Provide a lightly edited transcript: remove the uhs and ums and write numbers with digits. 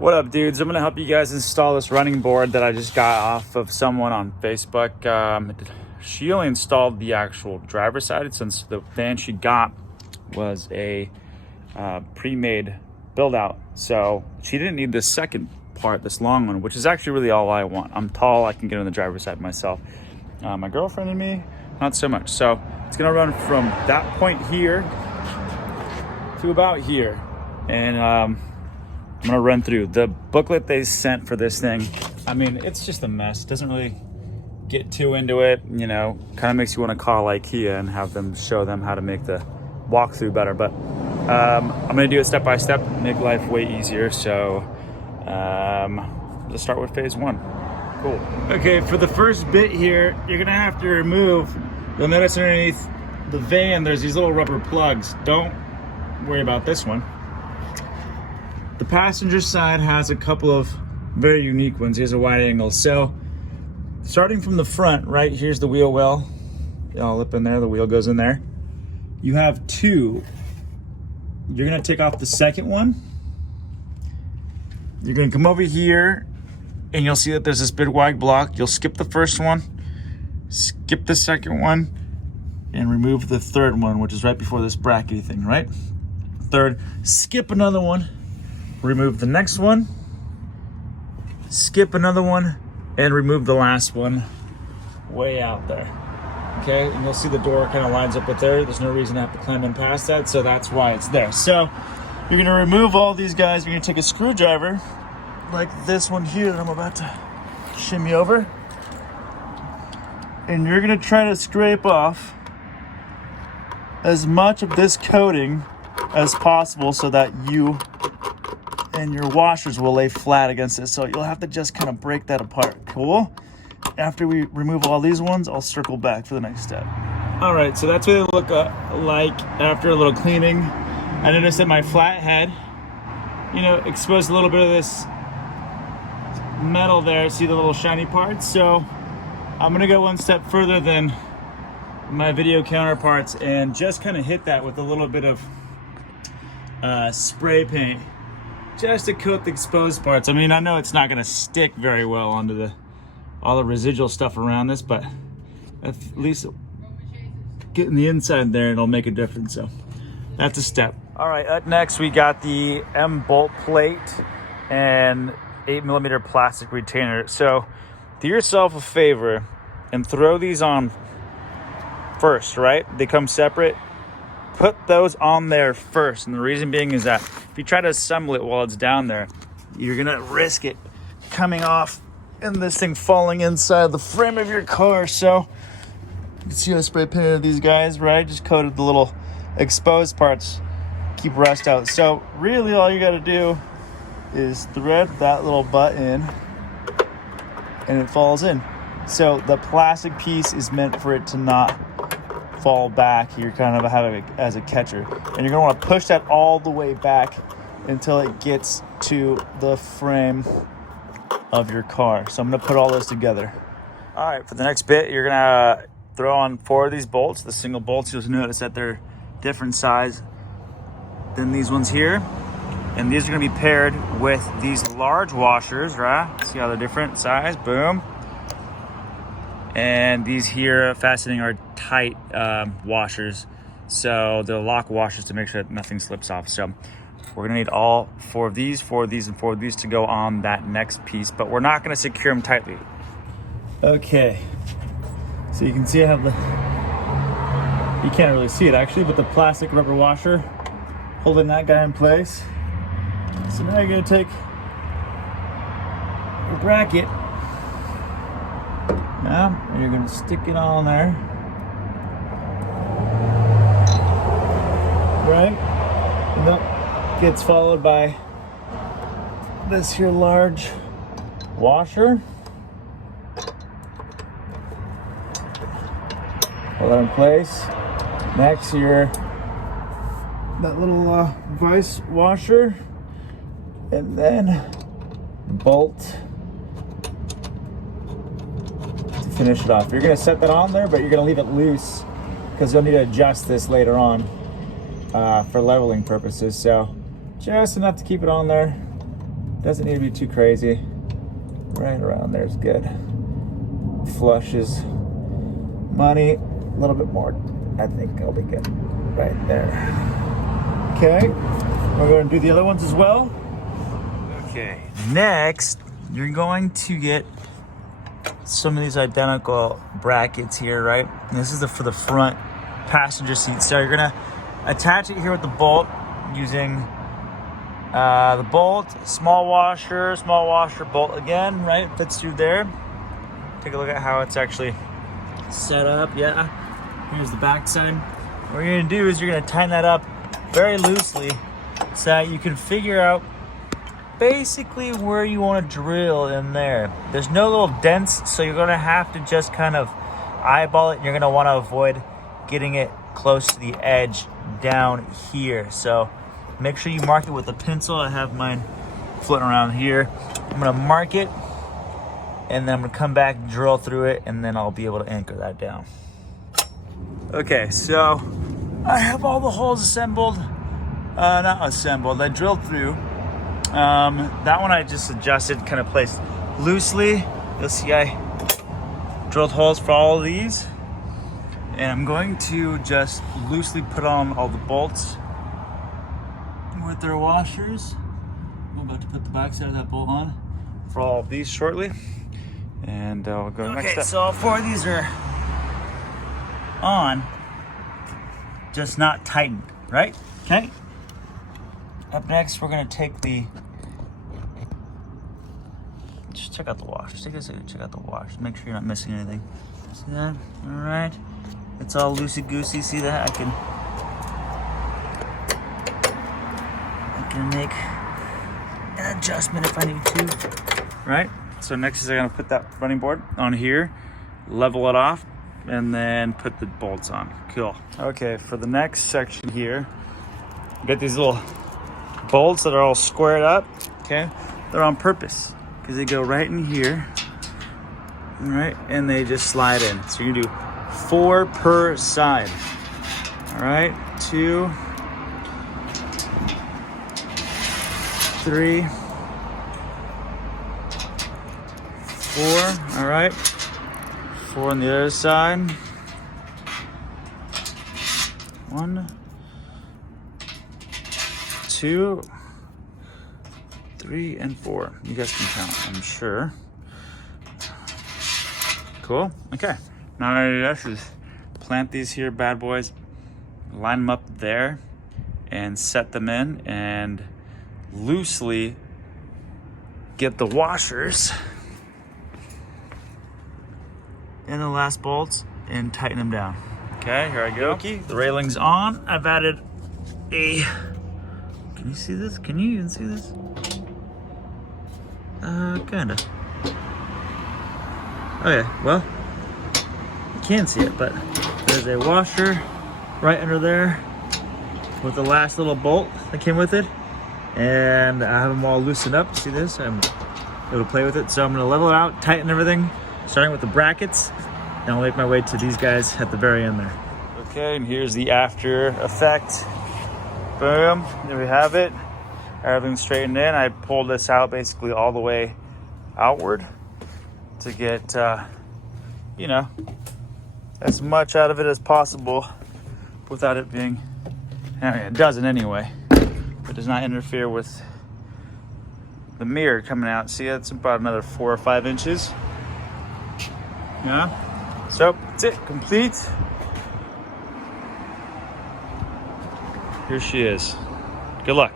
What up, dudes? I'm gonna help you guys install this running board that I just got off of someone on Facebook. She only installed the actual driver's side since the van she got was a pre-made build out. So she didn't need this second part, this long one, which is actually really all I want. I'm tall, I can get on the driver's side myself. My girlfriend and me, not so much. So it's gonna run from that point here to about here. And I'm gonna run through the booklet they sent for this thing. I mean, it's just a mess. It doesn't really get too into it, you know, kind of makes you want to call IKEA and have them show them how to make the walkthrough better. But I'm gonna do it step by step, make life way easier. So let's start with phase one. Cool. Okay, for the first bit here, you're gonna have to remove, you'll notice underneath the van, there's these little rubber plugs. Don't worry about this one. The passenger side has a couple of very unique ones. Here's a wide angle. So starting from the front, right, here's the wheel well. All up in there, the wheel goes in there. You have two. You're gonna take off the second one. You're gonna come over here and you'll see that there's this big wide block. You'll skip the first one, skip the second one, and remove the third one, which is right before this brackety thing, right? Third, skip another one, remove the next one, skip another one, and remove the last one way out there. Okay, and you'll see the door kind of lines up with there. There's no reason to have to climb in past that, so that's why it's there. So you're gonna remove all these guys. You're gonna take a screwdriver, like this one here that I'm about to shimmy over, and you're gonna try to scrape off as much of this coating as possible so that you and your washers will lay flat against it. So you'll have to just kind of break that apart. Cool. After we remove all these ones, I'll circle back for the next step. All right, so that's what they look like after a little cleaning. I noticed that my flat head, you know, exposed a little bit of this metal there. See the little shiny parts? So I'm gonna go one step further than my video counterparts and just kind of hit that with a little bit of spray paint, just to coat the exposed parts. I mean, I know it's not gonna stick very well onto all the residual stuff around this, but at least getting the inside there, it'll make a difference. So that's a step. All right, up next we got the M bolt plate and 8mm plastic retainer. So do yourself a favor and throw these on first, right? They come separate. Put those on there first, and the reason being is that if you try to assemble it while it's down there, you're gonna risk it coming off and this thing falling inside the frame of your car. So you can see I spray painted these guys, right? Just coated the little exposed parts, keep rust out. So really all you gotta do is thread that little butt in and it falls in. So the plastic piece is meant for it to not fall back. You're kind of having it as a catcher, and you're gonna want to push that all the way back until it gets to the frame of your car. So I'm gonna put all those together. All right, for the next bit, you're gonna throw on 4 of these bolts. The single bolts, you'll notice that they're different size than these ones here, and these are gonna be paired with these large washers, right? See how they're different size? Boom. And these here fastening are tight washers, so they're lock washers to make sure that nothing slips off. So we're gonna need all 4 of these, 4 of these, and 4 of these to go on that next piece, but we're not gonna secure them tightly. Okay, so you can see I have you can't really see it actually, but the plastic rubber washer holding that guy in place. So now you're gonna take your bracket, and you're gonna stick it on there, right? And that gets followed by this here large washer. Hold that in place. Next, that little vice washer, and then bolt finish it off. You're gonna set that on there, but you're gonna leave it loose because you'll need to adjust this later on for leveling purposes. So just enough to keep it on there. Doesn't need to be too crazy. Right around there is good. Flush is money. A little bit more. I think I'll be good right there. Okay, we're going to do the other ones as well. Okay, next you're going to get some of these identical brackets here, right? And this is for the front passenger seat. So you're gonna attach it here with the bolt using the bolt, small washer, bolt again, right? Fits through there. Take a look at how it's actually set up. Yeah, here's the back side. What you're gonna do is you're gonna tighten that up very loosely so that you can figure out basically where you want to drill in there. There's no little dents, so you're gonna have to just kind of eyeball it. You're gonna want to avoid getting it close to the edge down here. So make sure you mark it with a pencil. I have mine floating around here. I'm gonna mark it, and then I'm gonna come back, drill through it, and then I'll be able to anchor that down. Okay, so I have all the holes assembled. Not assembled, I drilled through. That one I just adjusted, kind of placed loosely. You'll see I drilled holes for all of these. And I'm going to just loosely put on all the bolts with their washers. I'm about to put the back side of that bolt on for all of these shortly. And we'll go next step. Okay, so all 4 of these are on, just not tightened, right? Okay. Up next, we're gonna take the, just check out the wash. Take a second, check out the wash. Make sure you're not missing anything. See that? All right. It's all loosey-goosey. See that? I can make an adjustment if I need to. Right? So next is I'm gonna put that running board on here, level it off, and then put the bolts on. Cool. Okay, for the next section here, get these little bolts that are all squared up. Okay, they're on purpose because they go right in here, right, and they just slide in. So you can do 4 per side. All right, 2, 3, 4. All right, 4 on the other side. 1, 2, 3, and 4. You guys can count, I'm sure. Cool. Okay. Now all I do is plant these here bad boys, line them up there, and set them in, and loosely get the washers and the last bolts and tighten them down. Okay, here I go. Okay, the railing's on. I've added a, can you see this? Can you even see this? Kinda. Oh yeah, well, you can see it, but there's a washer right under there with the last little bolt that came with it. And I have them all loosened up. See this? I'm able to play with it. So I'm gonna level it out, tighten everything, starting with the brackets, and I'll make my way to these guys at the very end there. Okay, and here's the after effect. Boom, there we have it. Everything's straightened in. I pulled this out basically all the way outward to get, you know, as much out of it as possible without it being, I mean, it doesn't anyway. It does not interfere with the mirror coming out. See, that's about another 4 or 5 inches. Yeah, so that's it, complete. Here she is. Good luck.